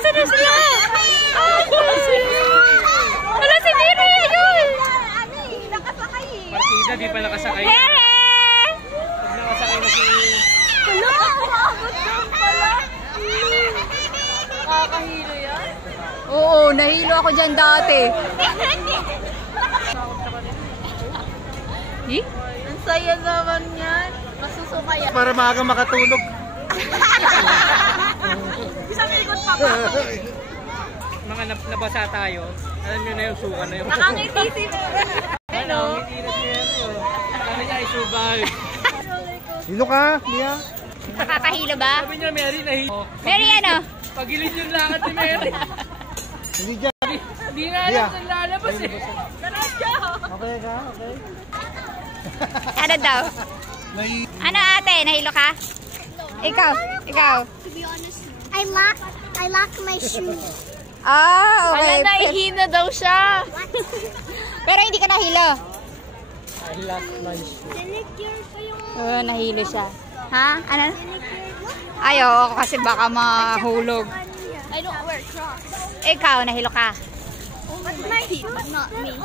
Nasaan na sila? Wala si Miri! Ayun! Partida, di pa nakasakay. Pag nakasakay na si... Wala! Maabot doon pala! Nakakahilo yan? Oo, nahilo ako dyan dati. Ang saya naman yan. Masusuka yan. Para maaga makatulog. Isang ikot pa pa. Mga nabasa tayo. Alam nyo na yung suka na yung... Nakangiti si Mary. Ano? Ngiti na siya. Kami niya isubal. Hilo ka, Mia? Nakakahilo ba? Sabi niya, Mary, nahilo. Mary, ano? Pagilid yung lakad ni Mary. Hindi dyan. Hindi na alam saan lalabas eh. Okay ka? Okay. Ano daw? Ano ate? Nahilo ka? Ikaw? Ikaw? To be honest, I lock my shoes. Ah, okay. Nahihina daw siya. Pero hindi ka nahilo. I lost my shoe. Dinicure pa yung... Oo, nahilo siya. Ha? Ano? Ay, oo, kasi baka mahulog. I don't wear Crocs. Ikaw, nahilo ka. But my feet, but not me.